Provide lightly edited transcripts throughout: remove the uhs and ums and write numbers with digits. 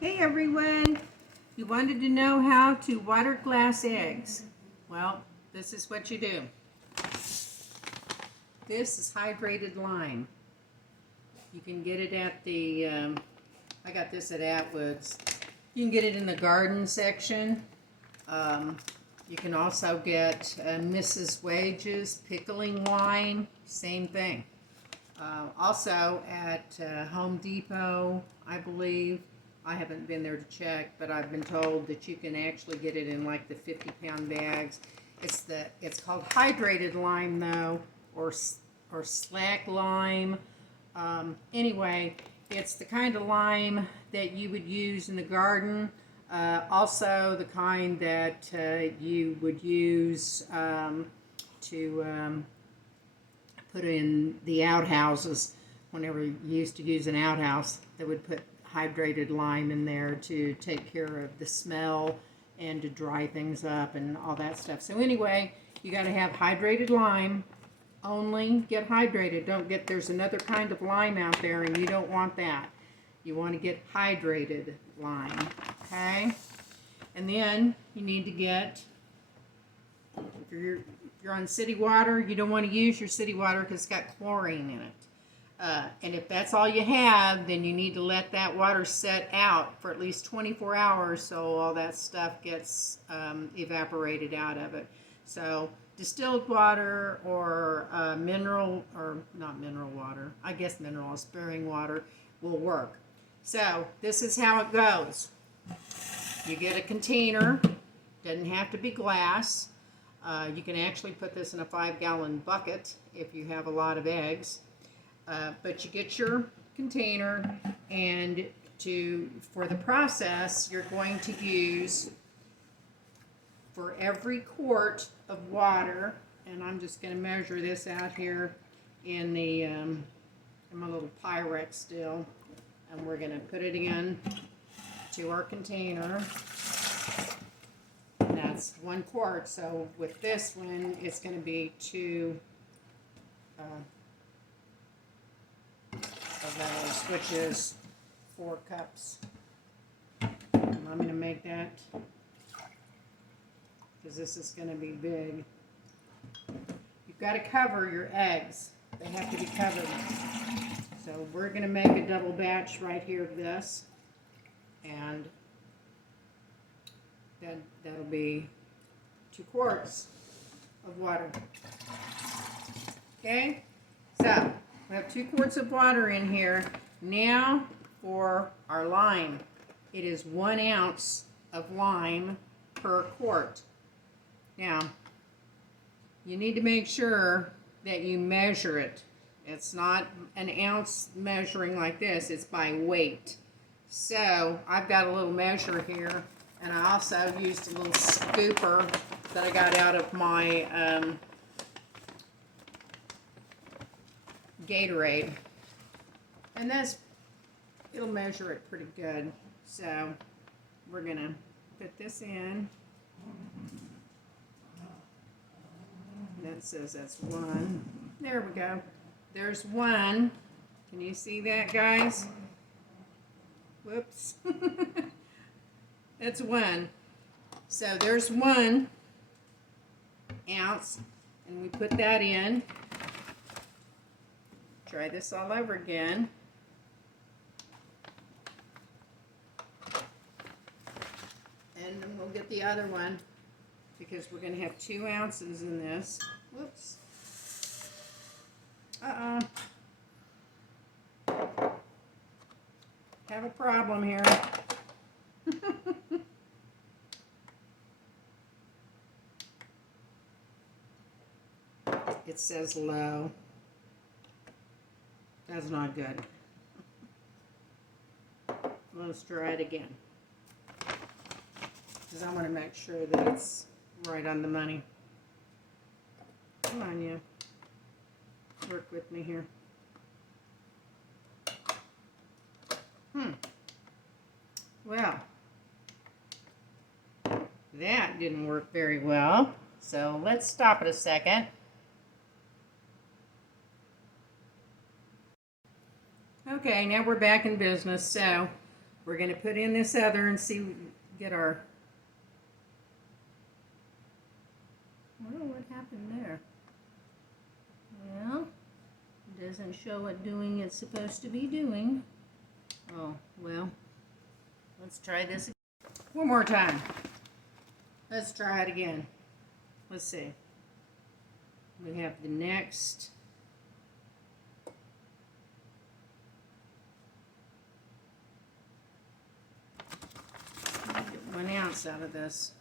Hey everyone! You wanted to know how to water glass eggs. Well, this is what you do. This is hydrated lime. You can get it at the, I got this at Atwood's. You can get it in the garden section. You can also get Mrs. Wage's pickling wine, same thing. Also at Home Depot, I believe. I haven't been there to check, but I've been told that you can actually get it in like the 50-pound bags. It's called hydrated lime though, or slack lime. Anyway, it's the kind of lime that you would use in the garden. Also, the kind that you would use to put in the outhouses. Whenever you used to use an outhouse, they would put hydrated lime in there to take care of the smell and to dry things up and all that stuff. So anyway, you got to have hydrated lime. Only get hydrated. Don't get, there's another kind of lime out there and you don't want that. You want to get hydrated lime, okay? And then you need to get, if you're on city water, you don't want to use your city water because it's got chlorine in it. And if that's all you have, then you need to let that water set out for at least 24 hours so all that stuff gets evaporated out of it. So distilled water or mineral, or not mineral water, I guess mineral sparing water will work. So this is how it goes. You get a container, doesn't have to be glass. You can actually put this in a 5-gallon bucket if you have a lot of eggs. But you get your container, and for the process, you're going to use, for every quart of water, and I'm just going to measure this out here in my little Pyrex still, and we're going to put it in to our container. And that's 1 quart. So with this one, it's going to be 2 of those, which is 4 cups. And I'm going to make that because this is going to be big. You've got to cover your eggs. They have to be covered. So we're going to make a double batch right here of this, and that'll be 2 quarts of water. Okay, so we have 2 quarts of water in here. Now for our lime. It is 1 ounce of lime per quart. Now, you need to make sure that you measure it. It's not an ounce measuring like this, it's by weight. So I've got a little measure here, and I also used a little scooper that I got out of my Gatorade. And it'll measure it pretty good. So we're gonna put this in. That says that's 1. There we go. There's 1. Can you see that, guys? Whoops. That's 1. So there's 1 ounce, and we put that in. Try this all over again. And then we'll get the other one, because we're going to have 2 ounces in this. Whoops. Have a problem here. It says low. That's not good. Let's try it again, because I want to make sure that it's right on the money. Come on, you. Work with me here. Well, that didn't work very well. So let's stop it a second. Okay, now we're back in business. So we're going to put in this other and see, get our, well, what happened there? Well, it doesn't show it doing it's supposed to be doing. Oh, well, let's try this again. One more time. Let's try it again. Let's see. We have the next. Get 1 ounce out of this.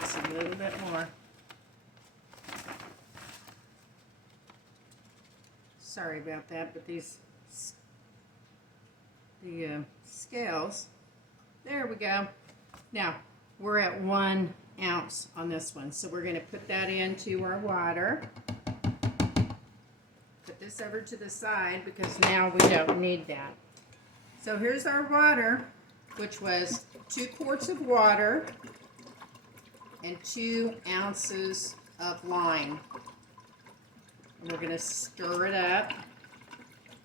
Just a little bit more. Sorry about that, but the scales. There we go. Now we're at 1 ounce on this one, so we're going to put that into our water. Put this over to the side because now we don't need that. So here's our water, which was 2 quarts of water and 2 ounces of lime. And we're going to stir it up.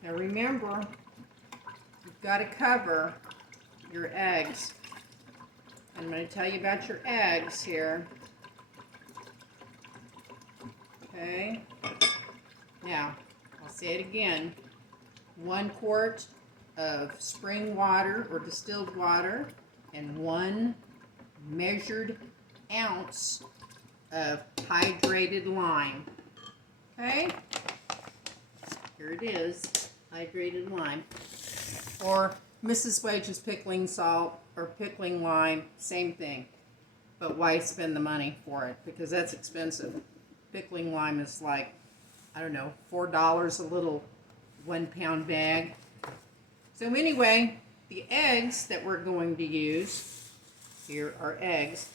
Now remember, you've got to cover your eggs. I'm going to tell you about your eggs here. Okay. Now, I'll say it again. 1 quart of spring water or distilled water and 1 measured ounce of hydrated lime. Okay? Here it is, hydrated lime. Or Mrs. Wage's pickling salt or pickling lime, same thing. But why spend the money for it? Because that's expensive. Pickling lime is like, I don't know, $4 a little 1 pound bag. So anyway, the eggs that we're going to use, here are eggs.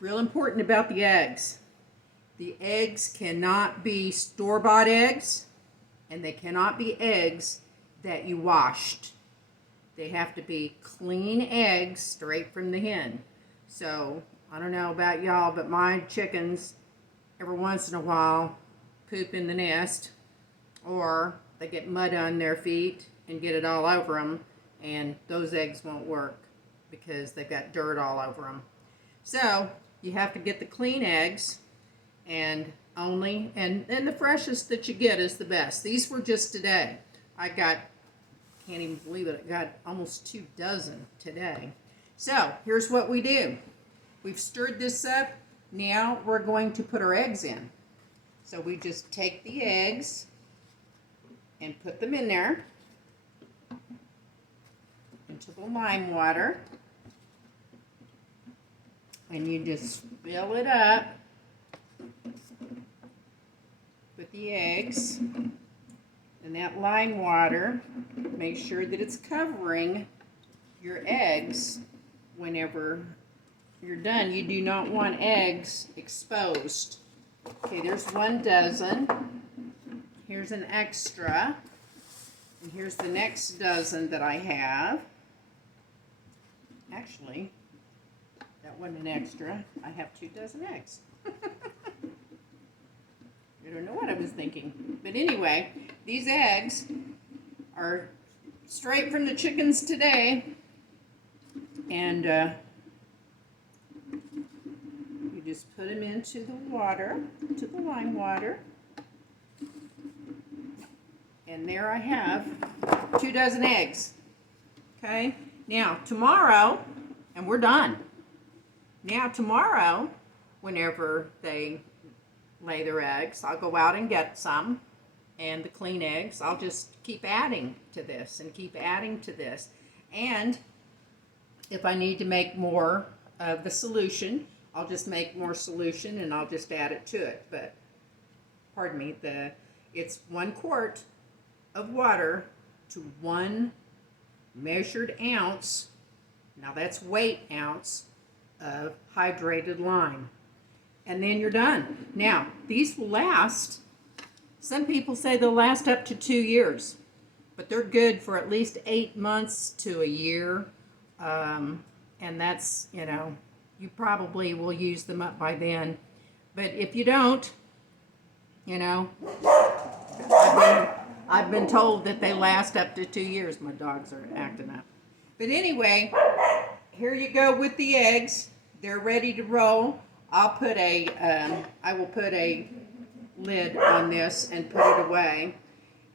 Real important about the eggs. The eggs cannot be store-bought eggs, and they cannot be eggs that you washed. They have to be clean eggs straight from the hen. So, I don't know about y'all, but my chickens, every once in a while, poop in the nest, or they get mud on their feet and get it all over them, and those eggs won't work because they've got dirt all over them. So, you have to get the clean eggs, and the freshest that you get is the best. These were just today. I got, can't even believe it, I got almost 2 dozen today. So here's what we do. We've stirred this up. Now we're going to put our eggs in. So we just take the eggs and put them in there into the lime water. And you just fill it up with the eggs and that lime water. Make sure that it's covering your eggs whenever you're done. You do not want eggs exposed. Okay, there's 1 dozen. Here's an extra. And here's the next dozen that I have. Actually, that wasn't an extra. I have 2 dozen eggs. I don't know what I was thinking. But anyway, these eggs are straight from the chickens today. And you just put them into the water, into the lime water. And there I have 2 dozen eggs. Okay? Now, tomorrow, and we're done. Now, tomorrow, whenever they lay their eggs, I'll go out and get some, and the clean eggs, I'll just keep adding to this and keep adding to this. And if I need to make more of the solution, I'll just make more solution and I'll just add it to it. But, pardon me, it's 1 quart of water to 1 measured ounce, now that's weight ounce, of hydrated lime. And then you're done. Now, these will last, some people say they'll last up to 2 years, but they're good for at least 8 months to a year. And that's, you know, you probably will use them up by then. But if you don't, you know, I've been told that they last up to 2 years. My dogs are acting up. But anyway, here you go with the eggs. They're ready to roll. I will put a lid on this and put it away.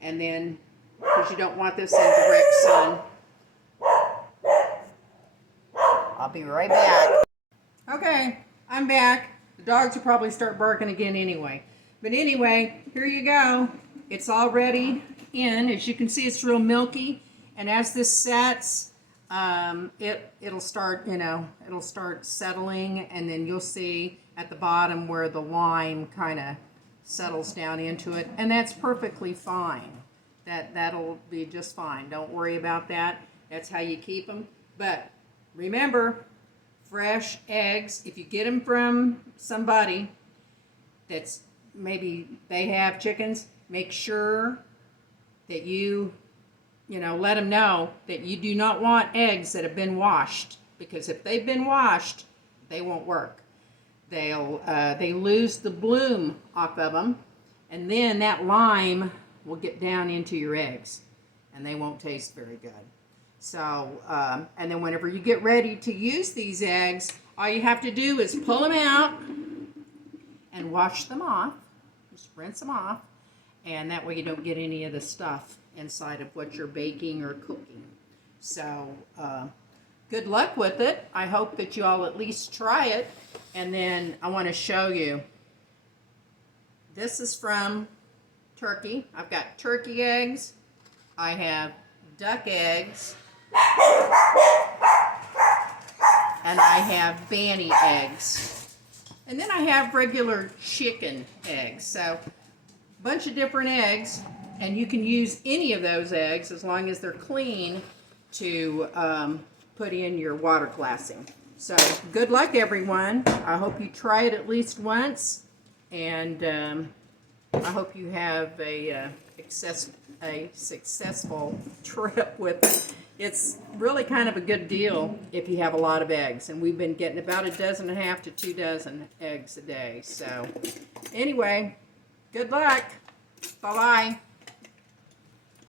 And then, because you don't want this in direct sun. I'll be right back. Okay, I'm back. The dogs will probably start barking again anyway. But anyway, here you go. It's already in. As you can see, it's real milky. And as this sets, it'll start, it'll start settling, and then you'll see at the bottom where the lime kind of settles down into it, and that's perfectly fine. That'll be just fine. Don't worry about that. That's how you keep them. But remember, fresh eggs, if you get them from somebody that's maybe they have chickens, make sure that you let them know that you do not want eggs that have been washed, because if they've been washed, they won't work. They lose the bloom off of them, and then that lime will get down into your eggs, and they won't taste very good. So, and then whenever you get ready to use these eggs, all you have to do is pull them out and wash them off. Just rinse them off, and that way you don't get any of the stuff inside of what you're baking or cooking. So, good luck with it. I hope that you all at least try it. And then I want to show you. This is from turkey. I've got turkey eggs. I have duck eggs. And I have Banny eggs. And then I have regular chicken eggs. So, a bunch of different eggs. And you can use any of those eggs as long as they're clean to put in your water glassing. So good luck, everyone. I hope you try it at least once, and I hope you have a successful trip with it. It's really kind of a good deal if you have a lot of eggs, and we've been getting about 1.5 to 2 dozen eggs a day. So anyway, good luck. Bye-bye.